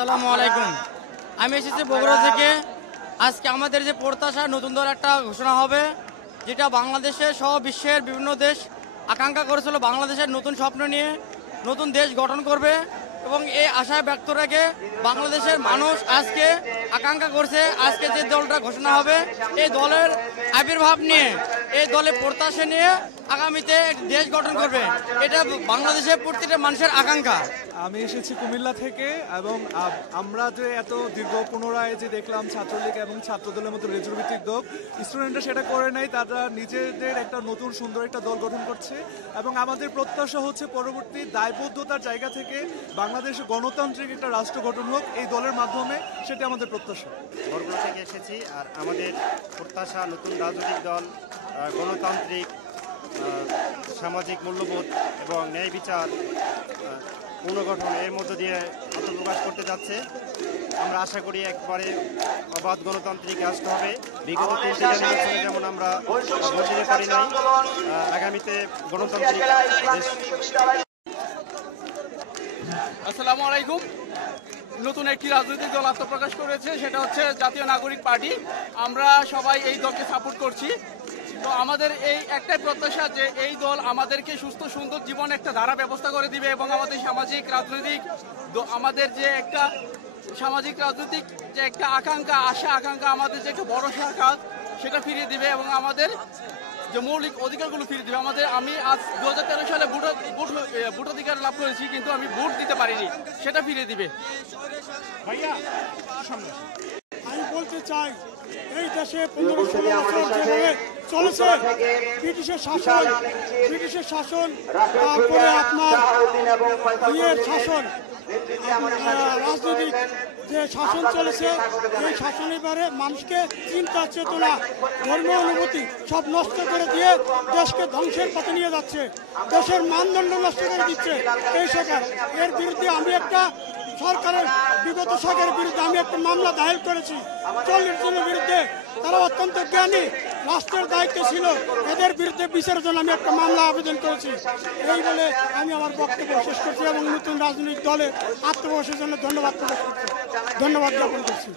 আসসালামু আলাইকুম। আমি এসেছি বগুড়া থেকে। আজকে আমাদের যে প্রত্যাশা নতুন দল একটা ঘোষণা হবে, যেটা বাংলাদেশে সহ বিশ্বের বিভিন্ন দেশ আকাঙ্ক্ষা করেছিল। বাংলাদেশের নতুন স্বপ্ন নিয়ে নতুন দেশ গঠন করবে এবং এই আশায় ব্যক্ত রেখে বাংলাদেশের মানুষ আজকে আকাঙ্ক্ষা করছে আজকে যে দলটা ঘোষণা হবে এই দলের আবির্ভাব নিয়ে, এই দলের প্রত্যাশা নিয়ে আগামীতে দেশ গঠন করবে। এটা বাংলাদেশের প্রতিটা মানুষের আকাঙ্ক্ষা। আমি এসেছি কুমিল্লা থেকে এবং আমরা যে এত দীর্ঘ পুনরায় যে দেখলাম ছাত্রলীগ এবং ছাত্রদলের মতো রেজুভিত্তিক দল, স্টুডেন্টরা সেটা করে নাই, তারা নিজেদের একটা নতুন সুন্দর একটা দল গঠন করছে এবং আমাদের প্রত্যাশা হচ্ছে পরবর্তী দায়বদ্ধতার জায়গা থেকে বাংলাদেশে গণতান্ত্রিক একটা রাষ্ট্র গঠন হোক এই দলের মাধ্যমে, সেটা আমাদের প্রত্যাশা। বরগুনা থেকে এসেছি আর আমাদের প্রত্যাশা নতুন রাজনৈতিক দল গণতান্ত্রিক সামাজিক মূল্যবোধ এবং ন্যায় বিচার পুনর্গঠন এর মধ্য দিয়ে আত্মপ্রকাশ করতে যাচ্ছে। আমরা আশা করি একবারে অবাধ গণতান্ত্রিক রাষ্ট্র হবে। বিগত 3টি নির্বাচনে যেমন আমরা ভোট দিতে পারি নাই, আগামীতে গণতান্ত্রিক দেশ। আসসালামু আলাইকুম। নতুন একটি রাজনৈতিক দল আত্মপ্রকাশ করেছে, সেটা হচ্ছে জাতীয় নাগরিক পার্টি। আমরা সবাই এই দলকে সাপোর্ট করছি। তো আমাদের এই একটাই প্রত্যাশা যে এই দল আমাদেরকে সুস্থ সুন্দর জীবন একটা ধারা ব্যবস্থা করে দিবে এবং আমাদের সামাজিক রাজনৈতিক আমাদের যে একটা সামাজিক রাজনৈতিক যে একটা আকাঙ্ক্ষা আকাঙ্ক্ষা আমাদের যে একটা বড় কাজ সেটা ফিরিয়ে দিবে এবং আমাদের যে মৌলিক অধিকারগুলো ফিরিয়ে দিবে। আমি আজ 2013 সালে ভোটাধিকার লাভ করেছি, কিন্তু আমি ভোট দিতে পারিনি, সেটা ফিরিয়ে দিবে। আমি বলতে চাই এই দেশে 15-16 বছর যেভাবে চলেছে ব্রিটিশের শাসন, তারপরে আপনার শাসন, রাজনৈতিক যে শাসন চলেছে এই শাসন এবারে মানুষকে চিন্তা চেতনা ধর্মীয় অনুভূতি সব নষ্ট করে দিয়ে দেশকে ধ্বংসের পথে নিয়ে যাচ্ছে, দেশের মানদণ্ড নষ্ট করে দিচ্ছে এই সরকার। এর বিরুদ্ধে আমি একটা সরকারের বিগত সরকারের বিরুদ্ধে আমি একটা মামলা দায়ের করেছি 40 জনের বিরুদ্ধে। তারা অত্যন্ত জ্ঞানী, রাষ্ট্রের দায়িত্বে ছিল, এদের বিরুদ্ধে বিচারের জন্য আমি একটা মামলা আবেদন করেছি। এই বলে আমি আমার বক্তব্য শেষ করছি এবং নতুন রাজনৈতিক দলের আত্মপ্রকাশের জন্য ধন্যবাদ জ্ঞাপন করছি।